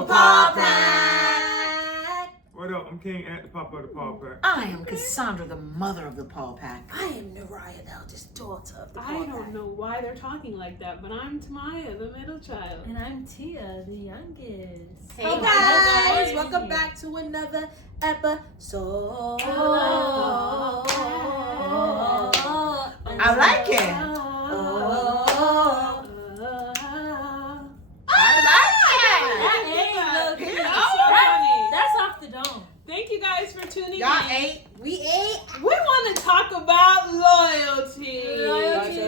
the Paw Pack. What up? I'm King at the Papa of the Paw Pack. I am Cassandra, the mother of the Paw Pack. I am Naraya, the eldest daughter of the Paw I Pack. don't know why they're talking like that, but I'm Tamaya, the middle child. And I'm Tia, the youngest. Hey guys, welcome back to another episode. I like it. That's off the dome. Thank you guys for tuning Y'all in. ate. We ate. We want to talk about loyalty. Loyalty.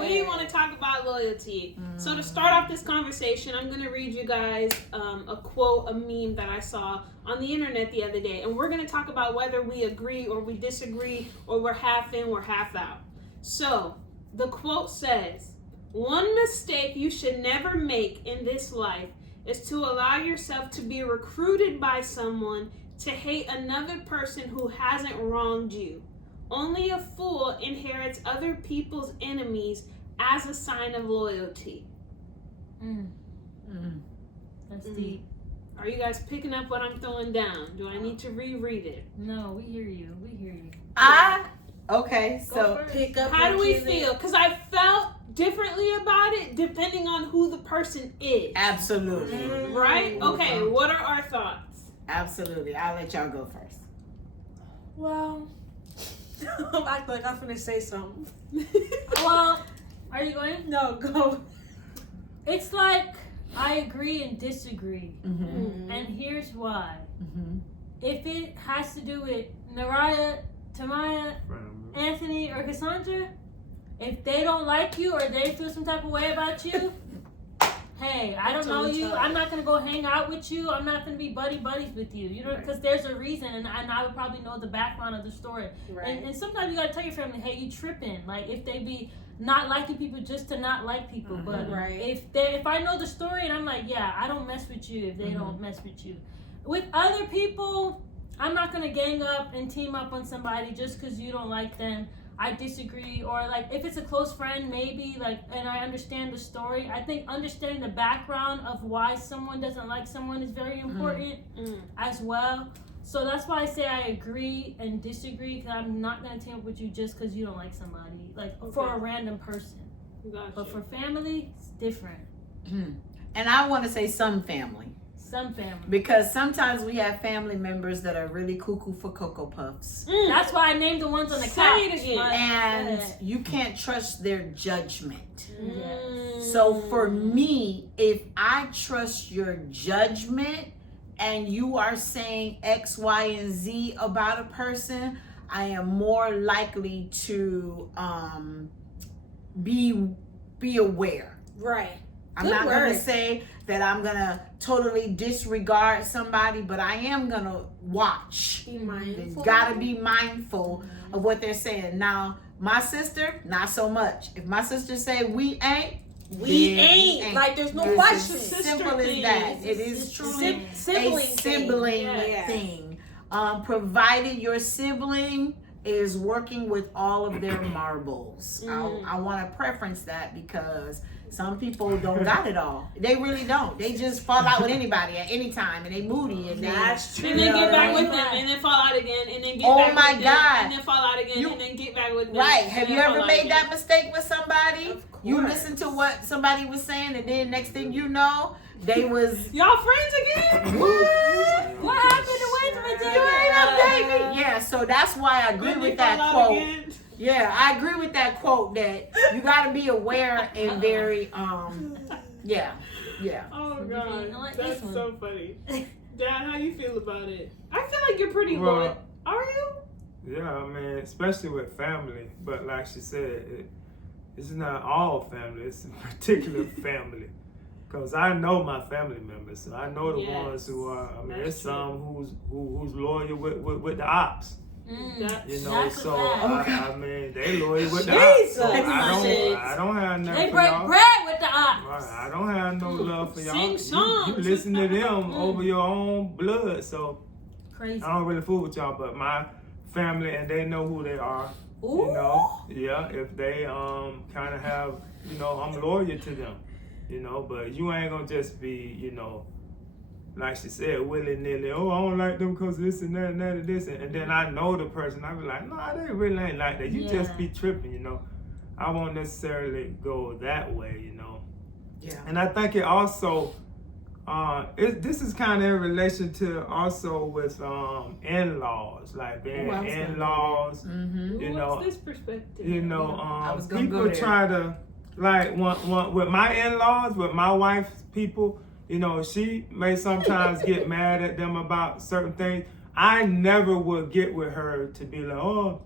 We want to talk about loyalty. So to start off this conversation, I'm going to read you guys a quote, a meme that I saw on the internet the other day. And we're going to talk about whether we agree or we disagree or we're half in, we're half out. So the quote says, "One mistake you should never make in this life is to allow yourself to be recruited by someone to hate another person who hasn't wronged you. Only a fool inherits other people's enemies as a sign of loyalty." That's deep. Are you guys picking up what I'm throwing down? Do I need to reread it? No, we hear you. We hear you. Okay, so Pick up. How do we and feel? Because I felt differently about it depending on who the person is. absolutely. Right? Okay, what are our thoughts? Absolutely. I'll let y'all go first. Well, I'm acting like I'm finna say something. Well, are you going? No, go. It's like I agree and disagree. Mm-hmm. And here's why. Mm-hmm. If it has to do with Naraya, Tamaya, Anthony, or Cassandra, if they don't like you or they feel some type of way about you, hey, I don't know you. I'm not going to go hang out with you. I'm not going to be buddies with you. You know, because there's a reason, and I would probably know the background of the story. Right. And sometimes you got to tell your family, hey, you tripping. Like, if they be not liking people just to not like people. But Right. if I know the story and I'm like, yeah, I don't mess with you if they don't mess with you. With other people, I'm not going to gang up and team up on somebody just because you don't like them. I disagree, or like if it's a close friend, maybe like, and I understand the story. I think understanding the background of why someone doesn't like someone is very important as well. So that's why I say I agree and disagree, because I'm not gonna team up with you just because you don't like somebody, like for a random person. Gotcha. But for family, it's different. And I want to say some family. Some family. Because sometimes we have family members that are really cuckoo for Cocoa Puffs. That's why I named the ones on the Say couch. it again. And you can't trust their judgment. Yes. So for me, if I trust your judgment and you are saying X, Y, and Z about a person, I am more likely to be aware. Right. I'm Good not word. going to say that I'm going to totally disregard somebody, but I am going to watch. Be mindful. Got to be mindful of what they're saying. Now, my sister, not so much. If my sister say we ain't, We then ain't. Like, there's no It's question. as simple as that. It is truly Sibling a sibling Yeah. thing. Provided your sibling is working with all of their marbles. I want to preference that because some people don't got it all. They really don't. They just fall out with anybody at any time, and they moody, and That's they, true. And then you get know, back with them, and then fall out again, and then get Oh back my with God. them, and then fall out again, You- and then get back with them. Right. and Have then you fall ever out made again. that mistake with somebody? Of You course. listen to what somebody was saying, and then next thing you know, they was Y'all friends again? What happened to Wednesday? You ain't update me. Yeah, so that's why I agree Then with they fall that out quote. again? Yeah, I agree with that quote that you gotta be aware and very yeah. Oh You know god, what? that's This one. so funny. Dad, how you feel about it? I feel like you're pretty Well, loyal. Are you? Yeah, I mean, especially with family. But like she said, it's not all family. It's a particular family. Because I know my family members. So I know the Yes, ones who are, I mean, that's there's true. some who's loyal with the ops. That- You know, That's a so fact. I mean, they loyal with the ops. So Jesus. I don't have nothing They for break y'all. bread with the ops. Right, I don't have no love for y'all. Sing You songs. listen to them over your own blood. So Crazy. I don't really fool with y'all, but my family, and they know who they are. Ooh. You know, yeah. If they kind of have, you know, I'm loyal to them. you know, but you ain't gonna just be, you know, like she said, willy-nilly, oh, I don't like them because this and that and that and this. And then I know the person, I be like, nah, they really ain't like that. You just be tripping, you know. I won't necessarily go that way, you know. Yeah. And I think it also, this is kind of in relation to also with in-laws, like being in-laws, you know. What's this perspective? You know, was gonna people go there. try to, like, with my in-laws, with my wife's people, you know, she may sometimes get mad at them about certain things. I never would get with her to be like, oh,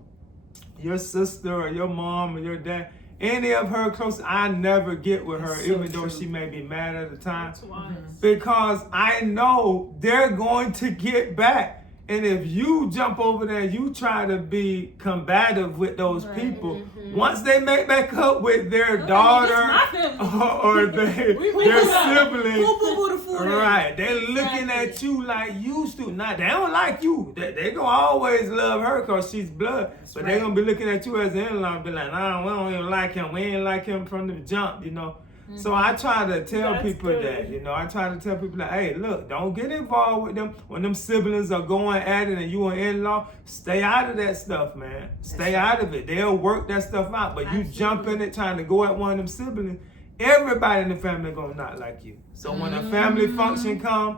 your sister or your mom or your dad, any of her close, I never get with her, That's so even though true. she may be mad at the time. That's wise. Because I know they're going to get back. And if you jump over there and you try to be combative with those people, once they make back up with their daughter or their sibling, right, they're looking at you like you do. Now, they don't like you. They gonna always love her because she's blood. But they're gonna be looking at you as an in-law and be like, nah, we don't even like him. We ain't like him from the jump, you know. So I try to tell people that, you know, I try to tell people that, hey, look, don't get involved with them. When them siblings are going at it and you an in-law, stay out of that stuff, man. Stay out of it. They'll work that stuff out. But you jump in it trying to go at one of them siblings, everybody in the family gonna not like you. So when a family function come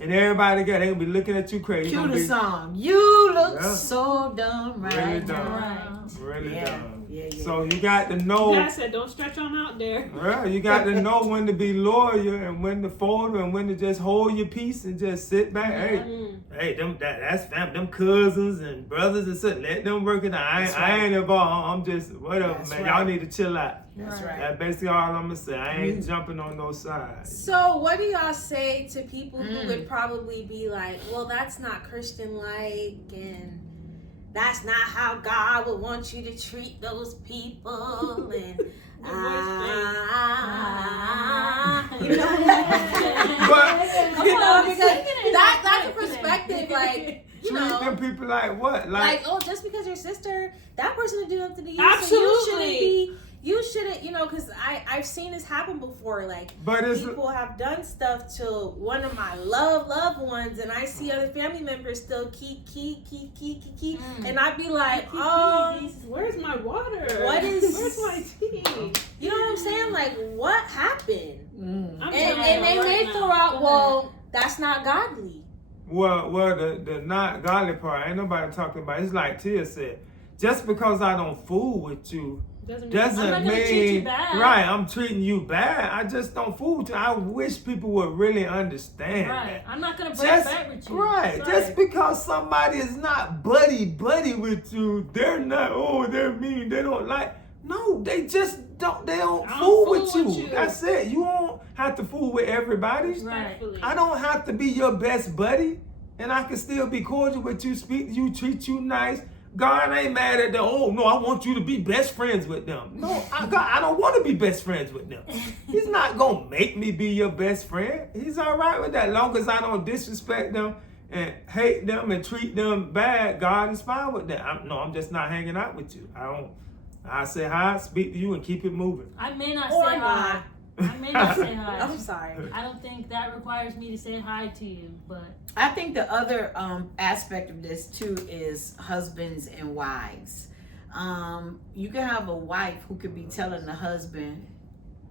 and everybody got, they gonna be looking at you crazy. Cue the song. You look Yeah. so dumb right Really now. dumb. Really dumb. Yeah. So you got to know. Dad said, don't stretch on out there. Well, you got to know when to be loyal and when to fold and when to just hold your peace and just sit back. Hey, that's family, them cousins and brothers and stuff. Let them work it out. I ain't involved. I'm just whatever, That's man. right. Y'all need to chill out. That's right. That's basically all I'm gonna say. I ain't jumping on no side. So what do y'all say to people who would probably be like, well, that's not Christian-like and that's not how God would want you to treat those people and you know, because that's a perspective, like, you Treat know, them people like what? like, oh, just because your sister, that person would do something to you, Absolutely. so you shouldn't, you know, because I've seen this happen before, like, But it's people have done stuff to one of my loved ones, and I see other family members still keep, and I'd be like, Where's my water? Where's my tea? you know what I'm saying? Like, what happened? I'm And telling they you right may now. throw out, well, that's not godly. well, the not godly part. Ain't nobody talking about. It's like Tia said. Just because I don't fool with you Doesn't doesn't I'm not gonna mean treat you bad. right. I'm treating you bad. I just don't fool with you. I wish people would really understand Right. that. I'm not gonna break Just back with you. right. Sorry. Just because somebody is not buddy with you, they're not. Oh, they're mean. They don't like. No, they just don't. They don't I don't fool fool with with you. you. That's it. You don't have to fool with everybody. Respectfully. I don't have to be your best buddy, and I can still be cordial with you, speak to you, treat you nice. God ain't mad at them. Oh no, I want you to be best friends with them. No, I don't want to be best friends with them. He's not gonna make me be your best friend. He's all right with that, long as I don't disrespect them and hate them and treat them bad. God is fine with that. I'm just not hanging out with you. I say hi, speak to you, and keep it moving. I may not Or say not. hi. I may not say hi. I'm sorry. I don't think that requires me to say hi to you, but I think the other aspect of this too is husbands and wives. You can have a wife who could be telling the husband,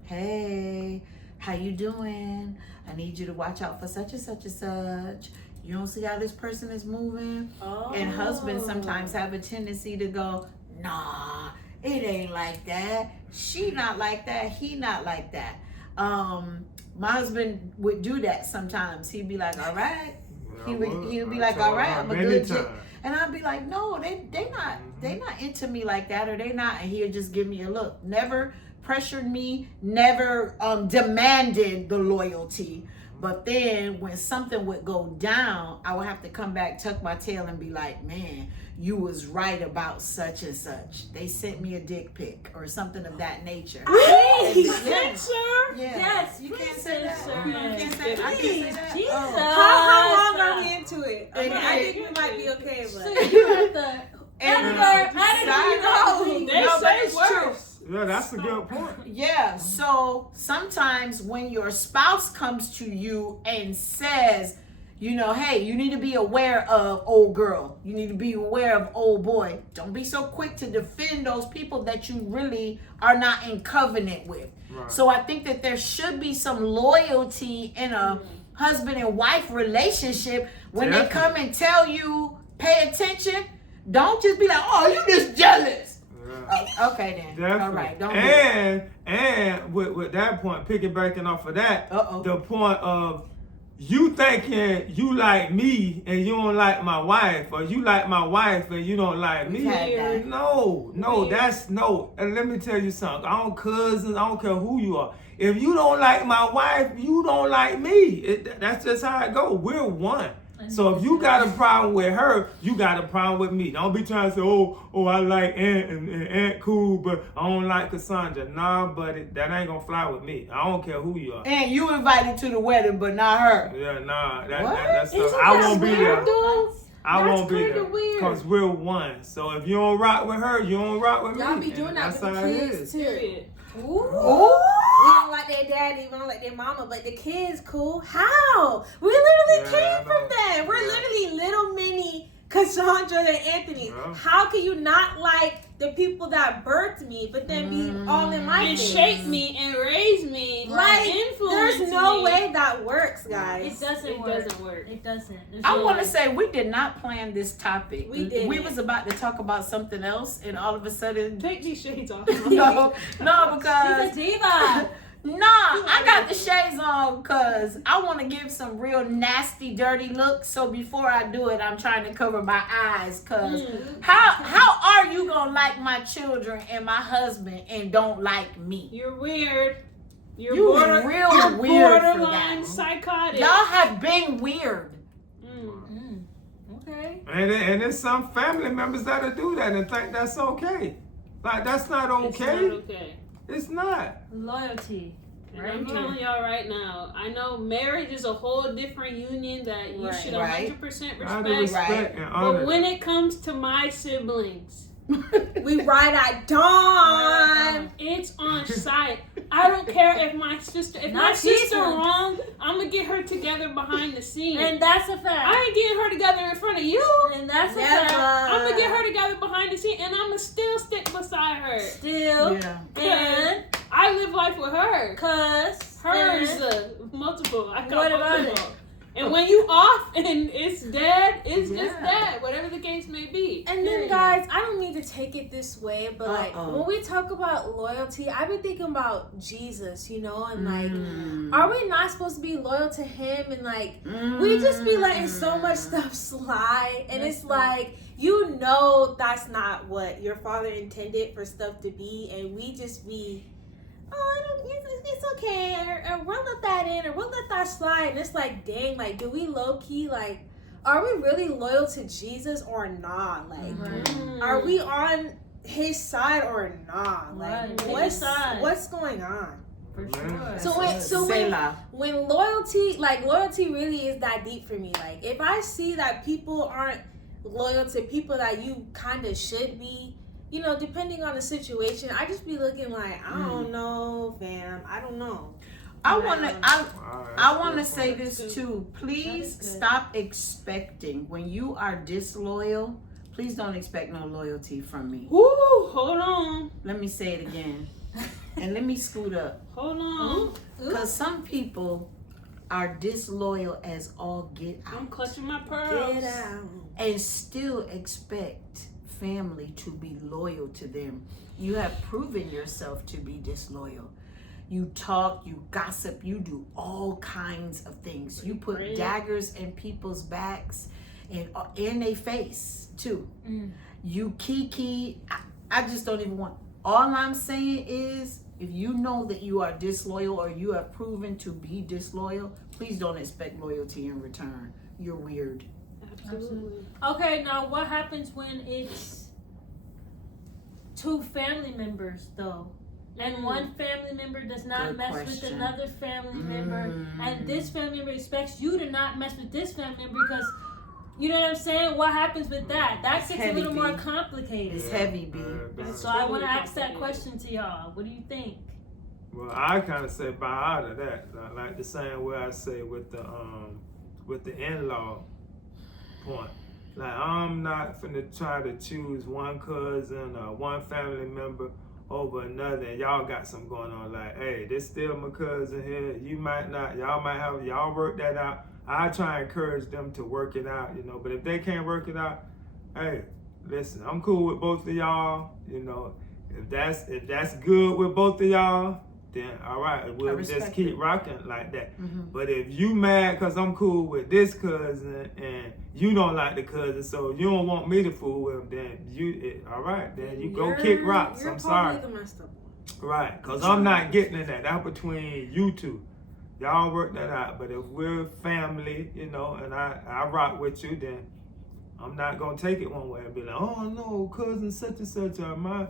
hey, how you doing? I need you to watch out for such and such and such. You don't see how this person is moving? And husbands sometimes have a tendency to go, nah, it ain't like that. She not like that. He not like that. My husband would do that sometimes. He'd be like, all right. He would be like, all right, I'm a good chick. And I'd be like, no, they not into me like that, or they not. And he'd just give me a look. Never pressured me, never demanded the loyalty. But then when something would go down, I would have to come back, tuck my tail, and be like, man, you was right about such and such. They sent me a dick pic or something of that nature. Please, Yeah. censor. Yeah. yes, You please can't say that. censor You it. can't say that. I can't say that. Jesus. Oh. How long are we into it? And I think we might be okay, So but you have the And editor, side you know. They No, but say it's true. worse. Yeah, that's a good point. Yeah, so sometimes when your spouse comes to you and says, you know, hey, you need to be aware of old girl. You need to be aware of old boy. Don't be so quick to defend those people that you really are not in covenant with. Right. So I think that there should be some loyalty in a husband and wife relationship when they come and tell you, pay attention. Don't just be like, oh, you just jealous. Yeah. Okay then. Definitely. All right. Don't do that. And with that point, piggybacking off of that, Uh-oh. the point of you thinking you like me and you don't like my wife, or you like my wife and you don't like me. had that. No, Weird. that's no. And let me tell you something. I don't cousins. I don't care who you are. If you don't like my wife, you don't like me. That's just how it goes. We're one. So if you got a problem with her, you got a problem with me. Don't be trying to say, oh, I like Aunt and Aunt cool, but I don't like Cassandra. Nah, buddy, that ain't gonna fly with me. I don't care who you are. And you invited to the wedding, but not her. Yeah, nah, What? that's Isn't I that won't be weird, there. though? I That's won't be kinda there weird. because we're one. So if you don't rock with her, you don't rock with Y'all me. be doing And that that's with the how it kids is. too. Period. Ooh. We don't like their daddy, we don't like their mama, but the kids cool. How? We literally Yeah, came I from know. them. We're Yeah. literally little mini Cassandra and Anthony. Yeah. How can you not like the people that birthed me, but then be all in my And face? shape me and raise me. Like, influence there's no me. way that works, guys. It doesn't It work. doesn't work. It doesn't. There's I no want to way. say we did not plan this topic. We didn't. We was about to talk about something else, and all of a sudden, Take these shades off. no, She's because a diva. I got the shades on because I want to give some real nasty, dirty looks. So before I do it, I'm trying to cover my eyes. Cause how are you gonna like my children and my husband and don't like me? You're weird. You're You border- real you're weird for borderline that. psychotic. Y'all have been weird. Okay. And there's some family members that'll do that and think that's okay. Like that's not It's okay. not okay. It's not. Loyalty. And Right I'm here. telling y'all right now, I know marriage is a whole different union that you Right. should Right. 100% Out of respect. respect and honor. But when it comes to my siblings, We ride at dawn. it's on site. I don't care if my sister, if my Not sister Jesus. wrong, I'm gonna get her together behind the scenes. And that's a fact. I ain't getting her together in front of you. And that's a Never. fact. I'm gonna get her together behind the scene, and I'm gonna still stick beside her. Still. Yeah. And I live life with her. cuz. Hers, and- multiple. I got What about multiple. And when you off and it's dead, it's just Yeah. dead. Whatever the case may be. And then, guys, I don't mean to take it this way, but like Uh-oh. when we talk about loyalty, I've been thinking about Jesus, you know, and like, Mm. are we not supposed to be loyal to Him? And like, we just be letting so much stuff slide, and That's it's right. like, you know, that's not what your Father intended for stuff to be, and we just be, oh, it's okay, or we'll let that in, or we'll let that slide. And it's like, dang, like, do we low key like? Are we really loyal to Jesus or not? Like, Right. are we on his side or not? Like, Right. Pick a what's side. what's going on? For Yeah. sure. When loyalty really is that deep for me. Like, if I see that people aren't loyal to people that you kind of should be, you know, depending on the situation, I just be looking like, I don't know, fam. I don't know. I Wow, want to that's say good. this too. Please That is good. stop expecting when you are disloyal. Please don't expect no loyalty from me. Woo, hold on. Let me say it again, and let me scoot up, Hold on. because some people are disloyal as all get I'm out, clutching my pearls. Get out. and still expect family to be loyal to them. You have proven yourself to be disloyal. You talk, you gossip, you do all kinds of things. You put Right. daggers in people's backs and in their face too. Mm. You kiki. I just don't even want. All I'm saying is, if you know that you are disloyal or you have proven to be disloyal, please don't expect loyalty in return. You're weird. Absolutely. Okay, now what happens when it's two family members though? And one family member does not Good mess with question. another family member, and this family member expects you to not mess with this family member because You know what I'm saying? What happens with that? That It's gets heavy, a little more B. complicated. It's heavy, B. So I want to ask that question to y'all. What do you think? Well, I kind of say buy out of that, like the same way I say with the in-law point. Like, I'm not finna try to choose one cousin or one family member over another, and y'all got something going on. Like, hey, this still my cousin here. You might not. Y'all work that out. I try and encourage them to work it out, you know. But if they can't work it out, hey, listen, I'm cool with both of y'all. You know, if that's good with both of y'all, then all right, we'll just keep rocking like that. Mm-hmm. But if you mad because I'm cool with this cousin and you don't like the cousin, so you don't want me to fool with him, then all right, then you go kick rocks. I'm sorry. You're probably the messed up one. Right, because I'm not getting in that. That's between you two. Y'all work that out. But if we're family, you know, and I rock with you, then I'm not going to take it one way and be like, oh, no, cousin such and such, my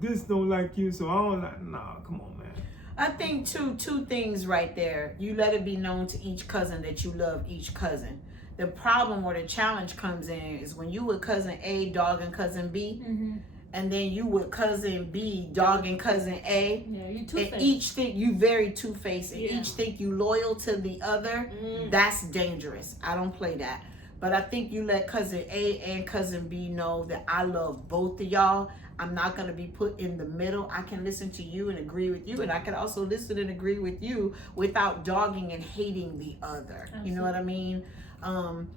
this don't like you, so I don't like, nah, come on, man. I think two things right there. You let it be known to each cousin that you love each cousin. The problem or the challenge comes in is when you with cousin A dogging cousin B, and then you with cousin B dogging cousin A. Yeah, you And two-faced. each think you very two-faced, and each think you loyal to the other. That's dangerous. I don't play that. But I think you let cousin A and cousin B know that I love both of y'all. I'm not going to be put in the middle. I can listen to you and agree with you, and I can also listen and agree with you without dogging and hating the other. Absolutely. You know what I mean?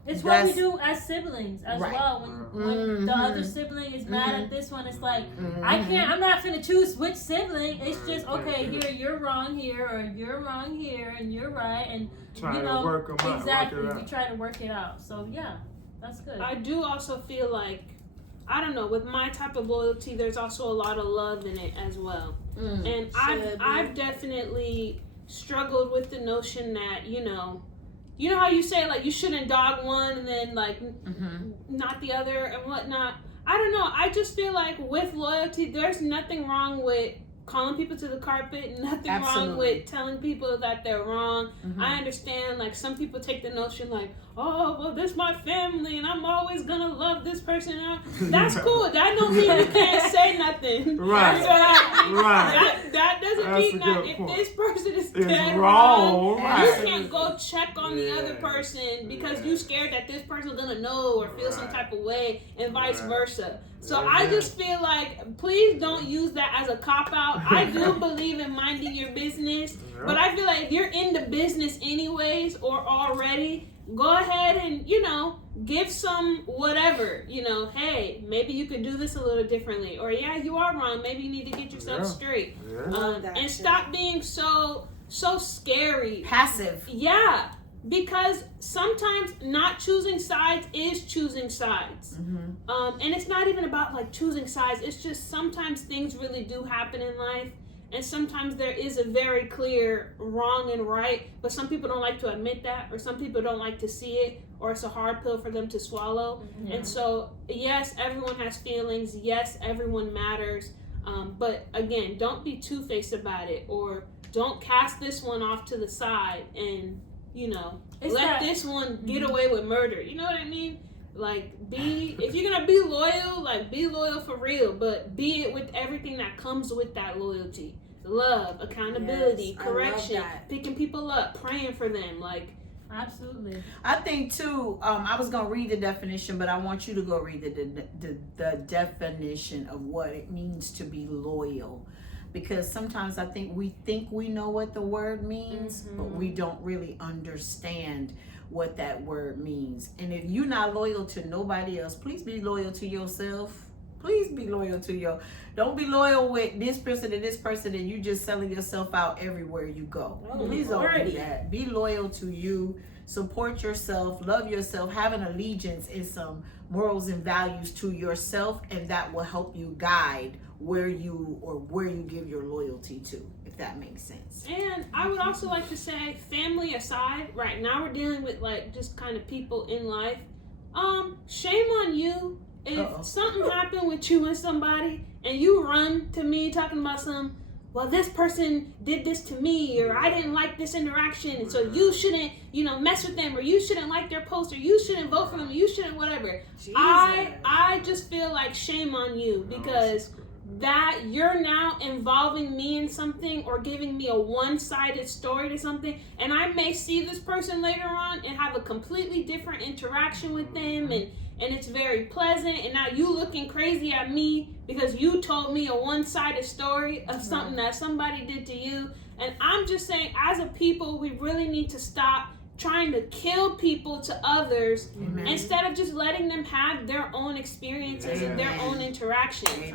It's what we do as siblings as Right. well. When the other sibling is mad at this one, it's like, I'm not finna choose which sibling. It's just, okay, here, you're wrong here, or you're wrong here, and you're right. And, Trying you know, to work 'em out. exactly, work it we out. try to work it out. So, yeah, that's good. I do also feel like, I don't know, with my type of loyalty, there's also a lot of love in it as well. And I've definitely struggled with the notion that, you know how you say, like, you shouldn't dog one and then, like, not the other and whatnot. I don't know. I just feel like with loyalty, there's nothing wrong with calling people to the carpet, nothing wrong with telling people that they're wrong. I understand, like, some people take the notion, like, oh, well, this is my family, and I'm always gonna love this person. That's cool. That don't mean you can't say nothing. Right. That's what I mean. Right. That doesn't That's mean a that good if point. this person is It's dead wrong, wrong, right. you can't go check on the other person because you scared that this person's gonna know or feel some type of way, and vice versa. So I just feel like, please don't use that as a cop-out. I do believe in minding your business, but I feel like if you're in the business anyways or already, go ahead and, you know, give some whatever, you know, hey, maybe you could do this a little differently, or yeah, you are wrong, maybe you need to get yourself straight. And stop being so scary. Passive. Yeah, because sometimes not choosing sides is choosing sides. And it's not even about like choosing sides, it's just sometimes things really do happen in life, and sometimes there is a very clear wrong and right, but some people don't like to admit that, or some people don't like to see it, or it's a hard pill for them to swallow. And so yes, everyone has feelings, yes, everyone matters, but again, don't be two-faced about it, or don't cast this one off to the side and, you know, let this one get away with murder. You know what I mean? Like, if you're gonna be loyal, like, be loyal for real, but be it with everything that comes with that loyalty. Love, accountability, correction, picking people up, praying for them, like. Absolutely. I think too, I was gonna read the definition, but I want you to go read the definition of what it means to be loyal. Because sometimes I think we know what the word means, but we don't really understand what that word means. And if you're not loyal to nobody else, please be loyal to yourself. Please be loyal to don't be loyal with this person and this person and you just selling yourself out everywhere you go. Please don't do that. Be loyal to you. Support yourself, love yourself, have an allegiance and some morals and values to yourself, and that will help you guide where you give your loyalty to, if that makes sense. And I would also like to say, family aside, right now we're dealing with like just kind of people in life. Shame on you if something happened with you and somebody and you run to me talking about some, well, this person did this to me, or I didn't like this interaction, and so you shouldn't, mess with them, or you shouldn't like their post, or you shouldn't vote for them, or you shouldn't whatever. Jesus. I just feel like shame on you, because that you're now involving me in something or giving me a one-sided story to something, and I may see this person later on and have a completely different interaction with them, and it's very pleasant, and now you looking crazy at me because you told me a one-sided story of something that somebody did to you. And I'm just saying, as a people, we really need to stop trying to kill people to others. Amen. Instead of just letting them have their own experiences and their own interactions.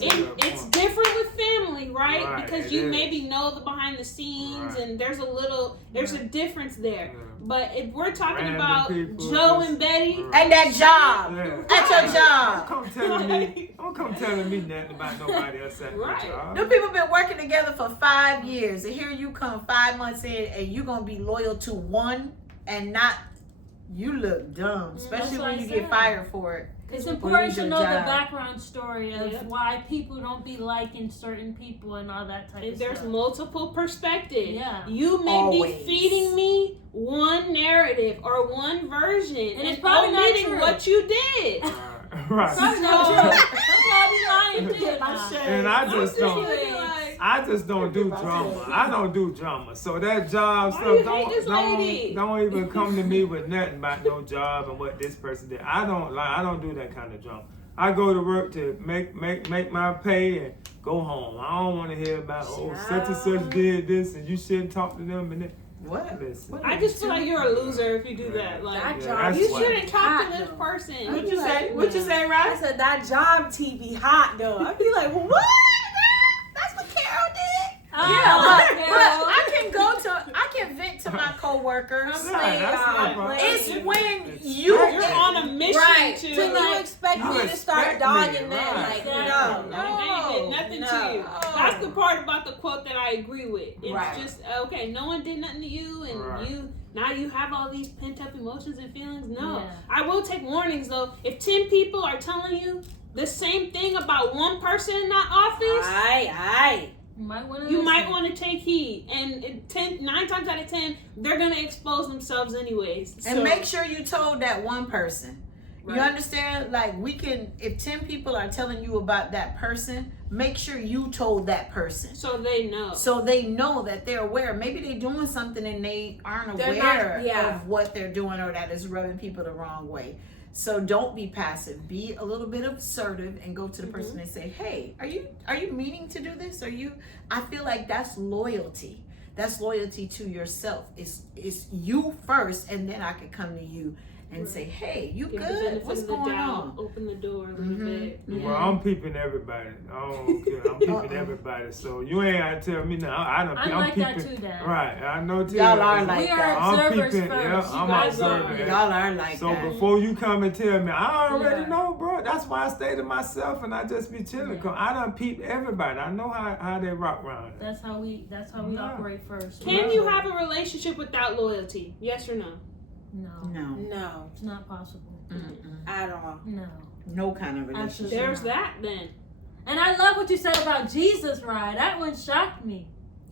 It's different with family, right? Because you maybe know the behind the scenes, and there's a difference there. But if we're talking Random about people, Joe and Betty, And that job. Yeah. At your job. Don't come telling me nothing about nobody else at my Right. job. Them people been working together for 5 years, and here you come 5 months in, and you gonna be loyal to one and not. You look dumb, especially That's when what you I get said. fired for it. It's Or important lose to your know the job. background story of Yep. why people don't be liking certain people and all that type and of there's stuff. multiple perspectives. Yeah. You may Always. be feeding me one narrative or one version, And it's and probably not omitting true. what you did. Right. Probably not So- true. Somebody be lying too. I'm And I just don't. Anyways. I just don't do drama. I don't do drama. So that job Why stuff, you hate this lady? don't even come to me with nothing about no job and what this person did. I don't do that kind of drama. I go to work to make my pay and go home. I don't want to hear about such and such did this and you shouldn't talk to them and it. What? Listen. I just feel like you're a loser if you do that. Like, That Yeah, job that's you why. shouldn't talk to this Hot, person. What you say? like, What you say, I right? said that job TV hot though. I'd be like, what? That's what Carol did. I can vent to my coworkers. I'm Right, saying, that's y'all, no problem. It's like, when you You're on a mission right. to. So you expect You me to start expect me, dogging them? right. Like, Exactly. no. They did nothing to you. No. That's the part about the quote that I agree with. It's Right. just okay. No one did nothing to you, and Right. you have all these pent up emotions and feelings. No, Yeah. I will take warnings though. If 10 people are telling you the same thing about one person in that office, Aye. you might want to take heed. And 9 times out of 10, they're gonna expose themselves anyways. and So- make sure you told that one person. Right. You understand? Like if 10 people are telling you about that person, make sure you told that person. so they know. So they know that they're aware. Maybe they're doing something and they aren't They're aware not- yeah. of what they're doing or that is rubbing people the wrong way. So don't be passive. Be a little bit assertive and go to the person and say, "Hey, are you meaning to do this? I feel like that's loyalty. That's loyalty to yourself. It's you first, and then I could come to you and say, "Hey, you Give the good? benefit What's of the going doubt, on?" Open the door a little Mhm. bit. Yeah. Well, I'm peeping everybody. I don't care. I'm peeping everybody. So you ain't gotta tell me now. I'm like that peeping. too, Dad. Right. I know too. Y'all are like We are that. I'm observers peeping. first. Yeah, You I'm guys are. observing. Y'all are like So that. before you come and tell me, I already Yeah. know, bro. That's why I stay to myself and I just be chilling. Cause I done peep everybody. I know how they rock around. That's how we Yeah. operate first. Can you have a relationship without loyalty? Yes or no? No, No. No, it's not possible. Mm-mm. at all. No. No kind of relationship. Absolutely. There's that then. And I love what you said about Jesus, Ryan. That one shocked me.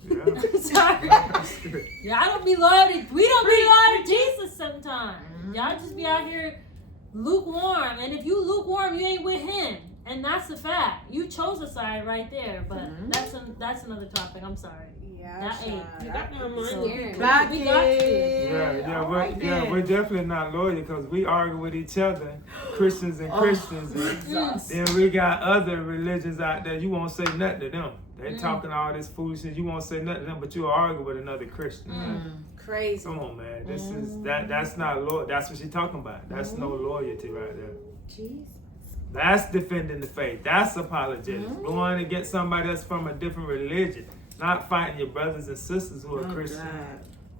Yeah. Sorry. That's good. Y'all don't be loyal to, we don't be loyal to Jesus sometimes. Y'all just be out here lukewarm. And if you lukewarm, you ain't with him. And that's the fact. You chose a side right there. But that's another topic. I'm sorry. Yeah, That ain't- You got to remind So- me. Block We got it. Yeah, All right, then. we're definitely not loyal because we argue with each other, Christians and Christians, and Jesus. then we got other religions out there. You won't say nothing to them. They Mm. talking all this foolishness. You won't say nothing to them, but you'll argue with another Christian. Crazy. Come on, man. This is that's not loyal. That's what she's talking about. That's no loyalty right there. Jesus. That's defending the faith. That's apologetics. Going to get somebody that's from a different religion. Not fighting your brothers and sisters who are Christian.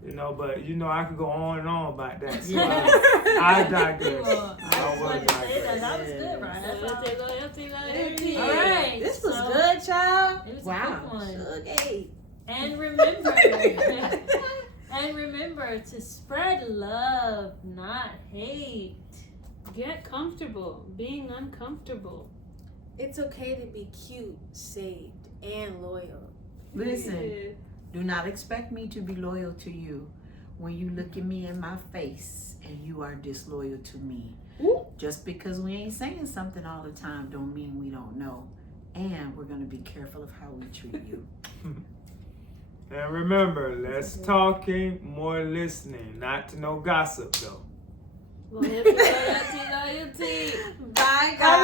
You know, but I could go on and on about that. So I digress. Well, I I just will wanted to say digress. that was good, right? That's all. Loyalty. All right. This was so- good, child. It was Wow. a good one. Okay. And remember, and remember to spread love, not hate. Get comfortable being uncomfortable. It's okay to be cute, saved, and loyal. Listen, do not expect me to be loyal to you when you look at me in my face and you are disloyal to me. Ooh. Just because we ain't saying something all the time don't mean we don't know. And we're going to be careful of how we treat you. And remember, less talking, more listening. Not to no gossip, though. Loyalty, loyalty, loyalty. Bye, guys.